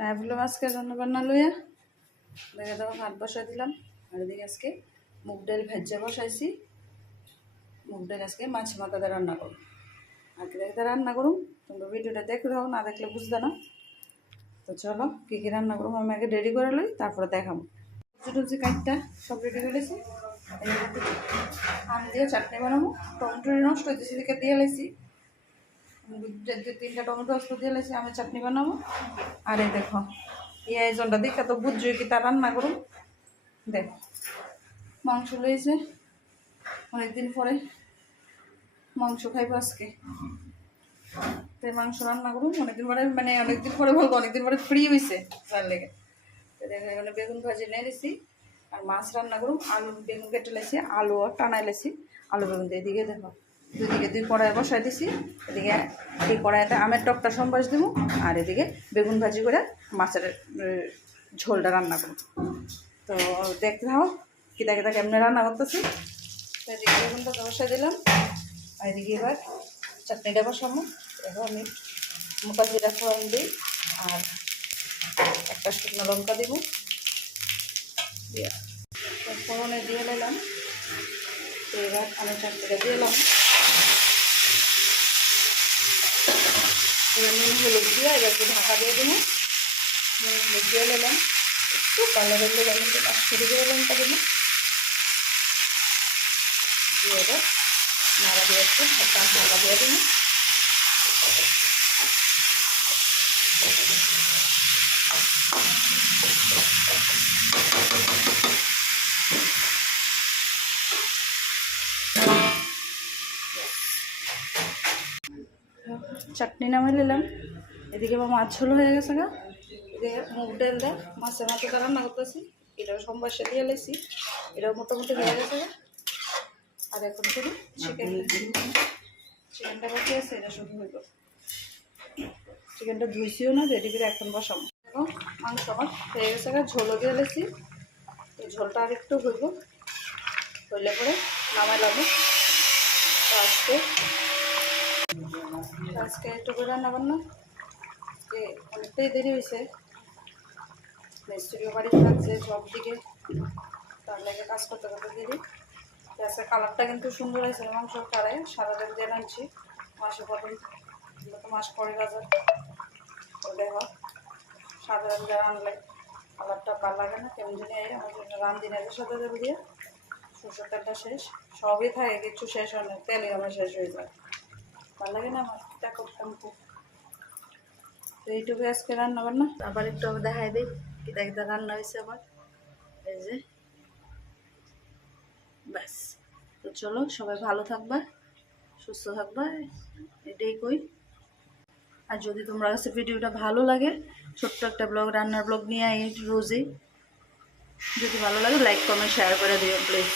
তাই বললাম আজকে রান্না লইয়া দেখে দেখো ভাত বসাই দিলাম। আর এদিকে আজকে মুগ ডাল ভেজে বসাইছি। মুগ ডাল আজকে মাছ মাথা দিয়ে রান্না করুন। আর কি দেখতে রান্না করুন, তোমরা ভিডিওটা দেখে দাও, না দেখলে বুঝবে না। তো চলো কী কী রান্না করবো আমি আগে রেডি করে লই, তারপরে দেখাবো। সবজি কাটটা সব রেডি করেছি। আম দিয়ে চাটনি বানাবো। টমেটো নষ্ট হয়েছে সেদিকে দিয়ে লাইছি, 2-3টা টমেটো অস্ত দিয়ে লাইছি। আমি চাটনি বানাবো। আর এই দেখো এই আয়োজনটা দেখে তো বুঝছো কি তা রান্না করুন। দেখো মাংস লইছে, অনেকদিন পরে মাংস খাইবো আজকে। তাই মাংস রান্না করুন অনেকদিন পরে, মানে অনেকদিন পরে বলবো অনেকদিন পরে ফ্রি হয়েছে তার লেগে। তো দেখো এখানে বেগুন ভাজি নিয়ে নিছি। আর মাছ রান্না করুন, আলু বেগুন কেটে লাইছি, আলুও টানাই লাইছি। আলু বেগুন দিয়ে এদিকে দেখো দুদিকে 2 কড়াই বসাই দিছি। এদিকে এই কড়াইতে আমের টকটা সম্বাস দিব, আর এদিকে বেগুন ভাজি করে মাছের ঝোলটা রান্না করুন। তো দেখতে থাও কিতা কিতা কেমনে রান্না করতেছি। তো এদিকে বেগুনটা বসাই দিলাম, আর এদিকে এবার চাটনিটা বসাবো। দেখো আমি মোটা জিরা ফোড়ন দিই, আর একটা শুকনো লঙ্কা দিব। ফোড়নে দিয়ে নিলাম। তো এবার আমি চাটনিটা দিয়ে এলাম। এবার নুন হলুদ দিয়ে এবার একটু ঢাকা দিয়ে দেবো। নুন হলুদ দিয়ে নিলাম, একটু কালার হলে আমি একটু কাশ্মীরি দিয়ে লঙ্কা দেবো। দিয়ে এবার নাড়া দিয়ে একটু ঢাকা দিয়ে দেবো। চাটনি নামাই নিলাম। এদিকে আমার মাছ ঝোল হয়ে গেছে গা। এদিকে মুগ ডাল দেয় মাছের মাথাটা রান্না করতেছি। এটাও সোমবার সে দিয়ে লাইছি, এটাও মোটামুটি হয়ে গেছে গা। আর এখন শুধু চিকেনটা বাকি আছে, এটা শুধু হইল। চিকেনটা ধুইছিও না, রেডি করে এখন বসাবো। এবং মাংস আমার হয়ে গেছে গা, ঝোলও দিয়ে লাইছি। এই ঝোলটা আর একটু হইব, হইলে পরে নামাইলাম। তো আজকে একটু করে রান্না বান্না অনেকটাই দেরি হয়েছে। মিস্ত্রিও বাড়িতে থাকছে সব দিকে, তার লাগে কাজ করতে করতে দেরি। আজকে কালারটা কিন্তু সুন্দর হয়েছে মাংসর কালারে। সারাদিন দিয়ে আনছি মাসে প্রথম, তো মাস পরে বাজার দেখো সাধারণ দিয়ে আনলে কালারটা ভালো লাগে না, কেমন জানি আমার জন্য রান্দিনের সাথে দেবো দিয়ে। সরষের তেলটা শেষ, সবই থাকে কিছু শেষ হয় না, তেলই আমার শেষ হয়ে যায়, ভালো লাগে না আমার। তা করতাম খুব। তো এইটুকু আজকে রান্না বান্না। আবার একটু দেখাই দিই কিতা কিতা রান্না হয়েছে আমার। এই যে ব্যাস। তো চলো সবাই ভালো থাকবা, সুস্থ থাকবা, এটাই কই। আর যদি তোমরা কাছে ভিডিওটা ভালো লাগে, ছোট্ট একটা ব্লগ, রান্নার ব্লগ নিয়ে এই রোজই, যদি ভালো লাগে লাইক কমেন্ট শেয়ার করে দিও প্লিজ।